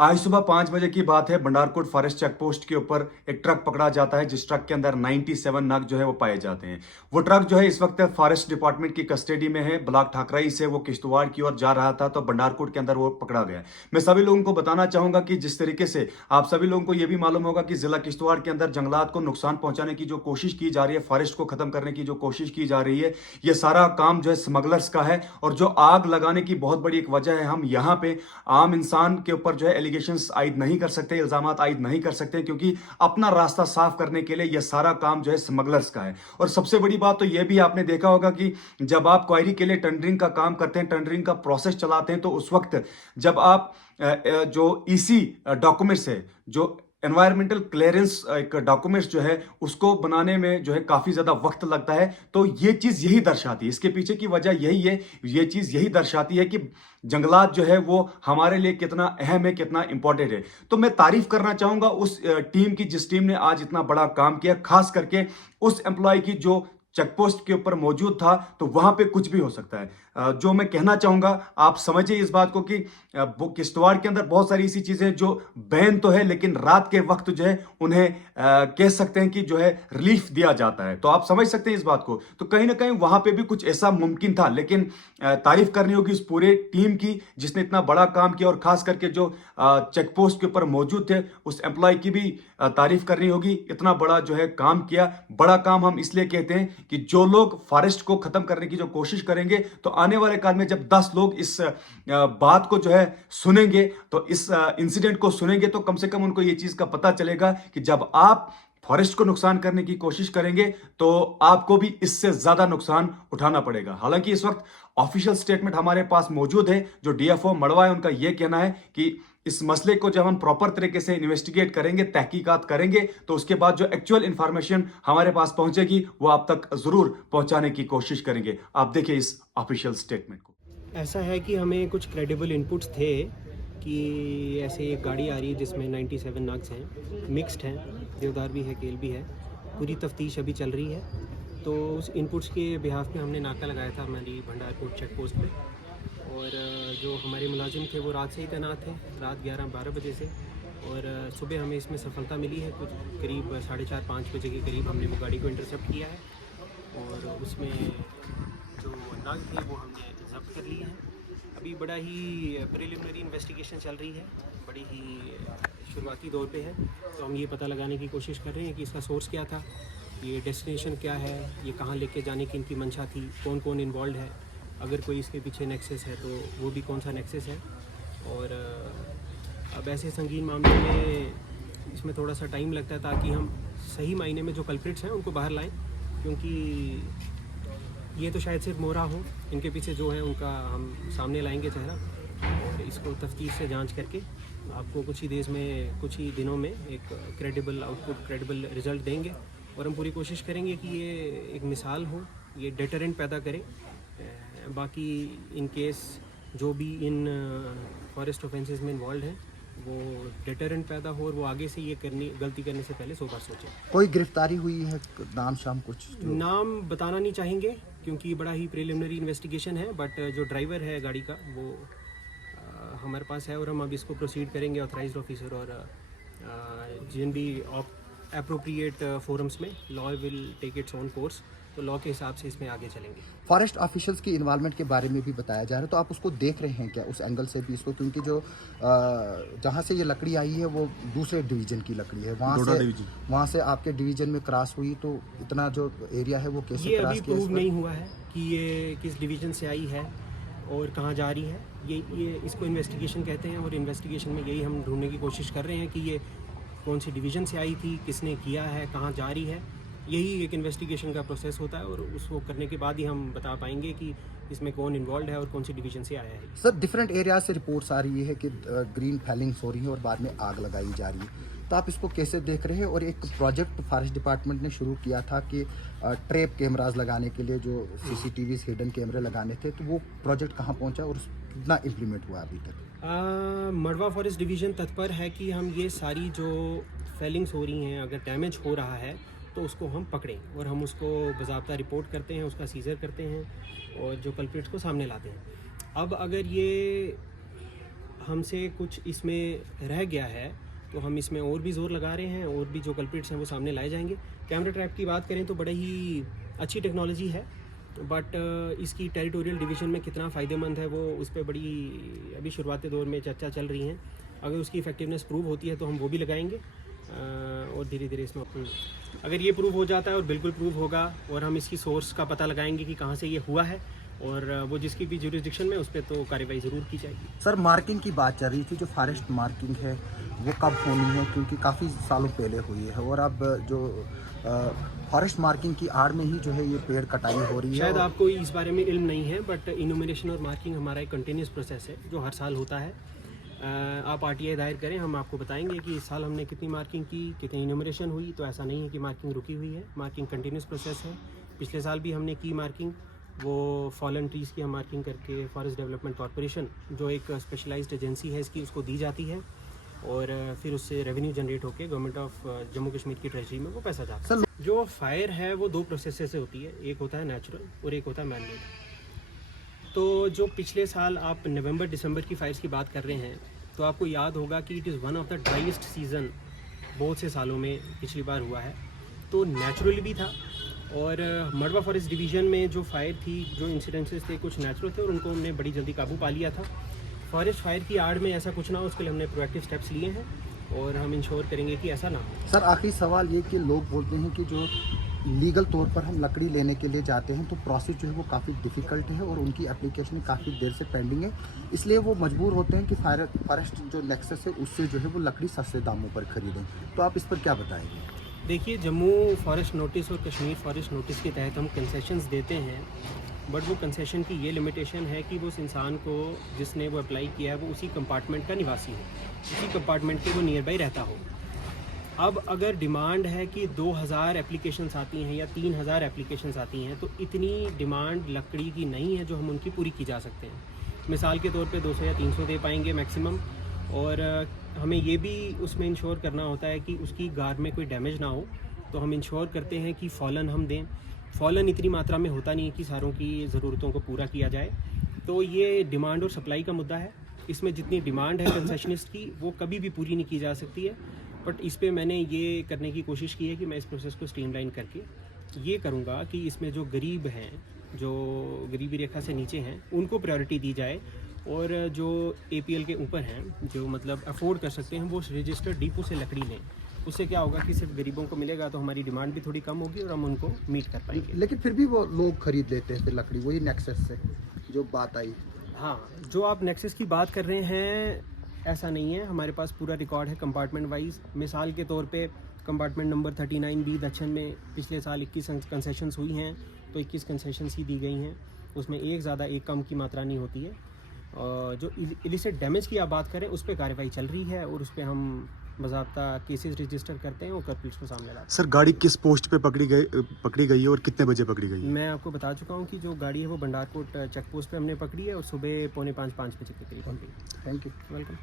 आज सुबह 5 बजे की बात है। भंडारकोट फॉरेस्ट चेक पोस्ट के ऊपर एक ट्रक पकड़ा जाता है, जिस ट्रक के अंदर 97 नग जो है वो पाए जाते हैं। वो ट्रक जो है इस वक्त फॉरेस्ट डिपार्टमेंट की कस्टडी में है। ब्लॉक ठाकराई से वो किश्तवाड़ की ओर जा रहा था, तो भंडारकोट के अंदर वो पकड़ा गया। मैं सभी लोगों को बताना चाहूंगा कि जिस तरीके से आप सभी लोगों को यह भी मालूम होगा कि जिला किश्तवाड़ के अंदर जंगलात को नुकसान पहुंचाने की जो कोशिश की जा रही है, फॉरेस्ट को खत्म करने की जो कोशिश की जा रही है, ये सारा काम जो है स्मगलर्स का है। और जो आग लगाने की बहुत बड़ी एक वजह है, हम यहाँ पे आम इंसान के ऊपर जो है एलिगेशंस आयद नहीं कर सकते, इल्जामात आयद नहीं कर सकते, क्योंकि अपना रास्ता साफ करने के लिए यह सारा काम जो है स्मगलर्स का है। और सबसे बड़ी बात तो यह भी आपने देखा होगा कि जब आप क्वायरी के लिए टेंडरिंग का काम करते हैं, टेंडरिंग का प्रोसेस चलाते हैं, तो उस वक्त जब आप जो ईसी डॉक्यूमेंट्स है, जो एनवायरमेंटल क्लियरेंस एक डॉक्यूमेंट्स जो है उसको बनाने में जो है काफी ज्यादा वक्त लगता है। तो ये चीज यही दर्शाती है, इसके पीछे की वजह यही है, ये चीज यही दर्शाती है कि जंगलात जो है वो हमारे लिए कितना अहम है, कितना इंपॉर्टेंट है। तो मैं तारीफ करना चाहूंगा उस टीम की जिस टीम ने आज इतना बड़ा काम किया, खास करके उस एम्प्लॉय की जो चेकपोस्ट के ऊपर मौजूद था। तो वहां पे कुछ भी हो सकता है। जो मैं कहना चाहूंगा, आप समझिए इस बात को कि किश्तवाड़ के अंदर बहुत सारी ऐसी चीजें जो बैन तो है, लेकिन रात के वक्त जो है उन्हें कह सकते हैं कि जो है रिलीफ दिया जाता है। तो आप समझ सकते हैं इस बात को। तो कहीं ना कहीं वहां पे भी कुछ ऐसा मुमकिन था, लेकिन तारीफ करनी होगी उस पूरे टीम की जिसने इतना बड़ा काम किया। और खास करके जो चेक पोस्ट के ऊपर मौजूद थे उस एम्प्लॉय की भी तारीफ करनी होगी। इतना बड़ा जो है काम किया। बड़ा काम हम इसलिए कहते हैं कि जो लोग फॉरेस्ट को खत्म करने की जो कोशिश करेंगे, तो आने वाले काल में जब 10 लोग इस बात को जो है सुनेंगे, तो इस इंसिडेंट को सुनेंगे, तो कम से कम उनको ये चीज का पता चलेगा कि जब आप फॉरेस्ट को नुकसान करने की कोशिश करेंगे तो आपको भी इससे ज्यादा नुकसान उठाना पड़ेगा। हालांकि इस वक्त ऑफिशियल स्टेटमेंट हमारे पास मौजूद है। जो डीएफओ मड़वा है, उनका यह कहना है कि इस मसले को जब हम प्रॉपर तरीके से इन्वेस्टिगेट करेंगे, तहकीकात करेंगे, तो उसके बाद जो एक्चुअल इंफॉर्मेशन हमारे पास पहुंचेगी वो आप तक जरूर पहुंचाने की कोशिश करेंगे। आप देखिए इस ऑफिशियल स्टेटमेंट को। ऐसा है कि हमें कुछ क्रेडिबल इनपुट्स थे कि ऐसे एक गाड़ी आ रही है जिसमें 97 नग्स हैं, मिक्स्ड हैं, देवदार भी है, केल भी है। पूरी तफ्तीश अभी चल रही है। तो उस इनपुट्स के बिहाफ में हमने नाका लगाया था हमारी भंडारकोट चेक पोस्ट पे। और जो हमारे मुलाजिम थे वो रात से ही तैनात थे, रात 11-12 बजे से। और सुबह हमें इसमें सफलता मिली है। कुछ करीब 4:30-5 बजे के करीब हमने वो गाड़ी को इंटरसेप्ट किया है और उसमें जो नग थे वो हमने जब्त कर लिए हैं। अभी बड़ा ही प्रिलिमिनरी इन्वेस्टिगेशन चल रही है, बड़ी ही शुरुआती दौर पे है। तो हम ये पता लगाने की कोशिश कर रहे हैं कि इसका सोर्स क्या था, ये डेस्टिनेशन क्या है, ये कहाँ लेके जाने की इनकी मंशा थी, कौन कौन इन्वॉल्व है, अगर कोई इसके पीछे नेक्सेस है तो वो भी कौन सा नेक्सेस है। और अब ऐसे संगीन मामले में इसमें थोड़ा सा टाइम लगता है ताकि हम सही मायने में जो कल्प्रिट्स हैं उनको बाहर लाएं, क्योंकि ये तो शायद सिर्फ मोरा हो, इनके पीछे जो है उनका हम सामने लाएंगे चेहरा। और इसको तफ्तीश से जांच करके आपको कुछ ही दिनों में एक क्रेडिबल आउटपुट, क्रेडिबल रिजल्ट देंगे। और हम पूरी कोशिश करेंगे कि ये एक मिसाल हो, ये डेटरेंट पैदा करे। बाकी इन केस जो भी इन फॉरेस्ट ऑफेंसेस में इन्वॉल्व हैं वो डेटरेंट पैदा हो और वो आगे से ये गलती करने से पहले 100 बार सोचें। कोई गिरफ्तारी हुई है, नाम शाम कुछ नाम बताना नहीं चाहेंगे क्योंकि बड़ा ही प्रिलिमिनरी इन्वेस्टिगेशन है। बट जो ड्राइवर है गाड़ी का वो हमारे पास है और हम अब इसको प्रोसीड करेंगे ऑथराइज्ड ऑफिसर और जिन भी अप्रोप्रिएट फोरम्स में law will take its own course. तो लॉ के हिसाब से इसमें आगे चलेंगे। फॉरेस्ट ऑफिशियल्स की इन्वॉल्वमेंट के बारे में भी बताया जा रहा है, तो आप उसको देख रहे हैं क्या उस एंगल से भी इसको? क्योंकि जो जहाँ से ये लकड़ी आई है वो दूसरे डिवीजन की लकड़ी है, वहाँ से आपके डिवीजन में क्रॉस हुई, तो इतना जो एरिया है वो कैसे ये क्रॉस अभी किया? प्रूव नहीं हुआ है कि ये किस डिवीजन से आई है और कहाँ जा रही है। ये इसको इन्वेस्टिगेशन कहते हैं और इन्वेस्टिगेशन में यही हम ढूंढने की कोशिश कर रहे हैं कि ये कौन सी डिवीज़न से आई थी, किसने किया है, कहाँ जा रही है। यही एक इन्वेस्टिगेशन का प्रोसेस होता है और उसको करने के बाद ही हम बता पाएंगे कि इसमें कौन इन्वॉल्व है और कौन सी डिवीज़न से आया है। सर, डिफरेंट एरिया से रिपोर्ट्स आ रही है कि ग्रीन फैलिंग्स हो रही है और बाद में आग लगाई जा रही है, तो आप इसको कैसे देख रहे हैं? और एक प्रोजेक्ट फॉरेस्ट डिपार्टमेंट ने शुरू किया था कि ट्रैप कैमराज लगाने के लिए जो सीसीटीवी हिडन कैमरे लगाने थे, तो वो प्रोजेक्ट कहाँ पहुँचा और कितना इम्प्लीमेंट हुआ अभी तक? मड़वा फॉरेस्ट डिवीज़न तत्पर है कि हम ये सारी जो फेलिंग्स हो रही हैं, अगर डैमेज हो रहा है तो उसको हम पकड़ें और हम उसको बाज़ाब्ता रिपोर्ट करते हैं, उसका सीजर करते हैं और जो कल्प्रिट्स को सामने लाते हैं। अब अगर ये हमसे कुछ इसमें रह गया है तो हम इसमें और भी ज़ोर लगा रहे हैं, और भी जो कल्प्रिट्स हैं वो सामने लाए जाएंगे। कैमरा ट्रैप की बात करें तो बड़ा ही अच्छी टेक्नोलॉजी है, बट इसकी टेरिटोरियल डिवीज़न में कितना फ़ायदेमंद है वो उस पर बड़ी अभी शुरुआती दौर में चर्चा चल रही हैं। अगर उसकी इफेक्टिवनेस प्रूव होती है तो हम वो भी लगाएंगे, और धीरे धीरे इसमें अपन अगर ये प्रूव हो जाता है और बिल्कुल प्रूव होगा और हम इसकी सोर्स का पता लगाएंगे कि कहाँ से ये हुआ है, और वो जिसकी भी जुरिस्डिक्शन में उस पर तो कार्रवाई ज़रूर की जाएगी। सर मार्किंग की बात चल रही थी, जो फॉरेस्ट मार्किंग है वो कब होनी है, क्योंकि काफ़ी सालों पहले हुई है और अब जो फॉरेस्ट मार्किंग की आड़ में ही जो है ये पेड़ कटाई हो रही है। शायद आपको इस बारे में इल्म नहीं है, बट इनोमिनेशन और मार्किंग हमारा एक कंटिन्यूस प्रोसेस है जो हर साल होता है। आप आरटीआई दायर करें, हम आपको बताएंगे कि इस साल हमने कितनी मार्किंग की, कितनी इनोमिनेशन हुई। तो ऐसा नहीं है कि मार्किंग रुकी हुई है, मार्किंग कंटिन्यूस प्रोसेस है। पिछले साल भी हमने की मार्किंग, वो फॉलन ट्रीज़ की हम मार्किंग करके फॉरेस्ट डेवलपमेंट कॉरपोरेशन जो एक स्पेशलाइज्ड एजेंसी है इसकी, उसको दी जाती है, और फिर उससे रेवेन्यू जनरेट होकर गवर्नमेंट ऑफ जम्मू कश्मीर की ट्रेजरी में वो पैसा जाता है। जो फायर है वो दो प्रोसेस से होती है, एक होता है नेचुरल और एक होता है मैन मेड। तो जो पिछले साल आप नवंबर दिसंबर की फायर्स की बात कर रहे हैं, तो आपको याद होगा कि it is one of the driest season बहुत से सालों में पिछली बार हुआ है। तो नेचुरल भी था, और मडवा फॉरेस्ट डिवीज़न में जो फायर थी, जो इंसिडेंसेस थे कुछ नेचुरल थे और उनको हमने बड़ी जल्दी काबू पा लिया था। फॉरेस्ट फायर की आड़ में ऐसा कुछ ना हो, उसके लिए हमने प्रोएक्टिव स्टेप्स लिए हैं और हम इंश्योर करेंगे कि ऐसा ना हो। सर आखिरी सवाल ये कि लोग बोलते हैं कि जो लीगल तौर पर हम लकड़ी लेने के लिए जाते हैं तो प्रोसेस जो है वो काफ़ी डिफ़िकल्ट है और उनकी एप्लीकेशन काफ़ी देर से पेंडिंग है, इसलिए वो मजबूर होते हैं कि फॉरेस्ट जो नेक्सस है उससे जो है वो लकड़ी सस्ते दामों पर खरीदें। तो आप इस पर क्या बताएंगे? देखिए, जम्मू फॉरेस्ट नोटिस और कश्मीर फॉरेस्ट नोटिस के तहत हम कंसेशंस देते हैं, बट वो कंसेशन की ये लिमिटेशन है कि वो उस इंसान को जिसने वो अप्लाई किया है वो उसी कंपार्टमेंट का निवासी हो, उसी कंपार्टमेंट के वो नियर बाई रहता हो। अब अगर डिमांड है कि 2000 एप्लीकेशंस आती हैं या 3000 एप्लीकेशंस आती हैं, तो इतनी डिमांड लकड़ी की नहीं है जो हम उनकी पूरी की जा सकते हैं। मिसाल के तौर पे 200 या 300 दे पाएंगे मैक्सिमम, और हमें ये भी उसमें इंश्योर करना होता है कि उसकी गार में कोई डैमेज ना हो, तो हम इंश्योर करते हैं कि फॉलन हम दें। फॉलन इतनी मात्रा में होता नहीं है कि सारों की ज़रूरतों को पूरा किया जाए, तो ये डिमांड और सप्लाई का मुद्दा है। इसमें जितनी डिमांड है कंसेशनिस्ट की वो कभी भी पूरी नहीं की जा सकती है, बट इस पे मैंने ये करने की कोशिश की है कि मैं इस प्रोसेस को स्ट्रीमलाइन करके ये करूँगा कि इसमें जो गरीब हैं, जो गरीबी रेखा से नीचे हैं, उनको प्रायोरिटी दी जाए, और जो APL के ऊपर हैं, जो मतलब अफोर्ड कर सकते हैं, वो रजिस्टर्ड डिपो से लकड़ी लें। उससे क्या होगा कि सिर्फ गरीबों को मिलेगा तो हमारी डिमांड भी थोड़ी कम होगी और हम उनको मीट कर पाएंगे। लेकिन फिर भी वो लोग खरीद लेते हैं फिर लकड़ी, वही नेक्सस से जो बात आई। हाँ, जो आप नेक्सस की बात कर रहे हैं, ऐसा नहीं है। हमारे पास पूरा रिकॉर्ड है कंपार्टमेंट वाइज। मिसाल के तौर पे कंपार्टमेंट नंबर 39B दक्षिण में पिछले साल 21 कंसेशंस हुई हैं, तो 21 कंसेशंस ही दी गई हैं। उसमें एक ज़्यादा एक कम की मात्रा नहीं होती है। जो इलिसिट डैमेज की आप बात करें, उस पर कार्रवाई चल रही है और उस पर हम बाज़ाब्ता केसेस रजिस्टर करते हैं और कल्प्रिट्स को सामने लाते हैं। सर गाड़ी किस पोस्ट पे पकड़ी गई है और कितने बजे पकड़ी गई है? मैं आपको बता चुका हूँ कि जो गाड़ी है वो भंडारकोट चेक पोस्ट पे हमने पकड़ी है और सुबह 4:45-5 बजे के करीब पकड़ी। Thank you. वेलकम।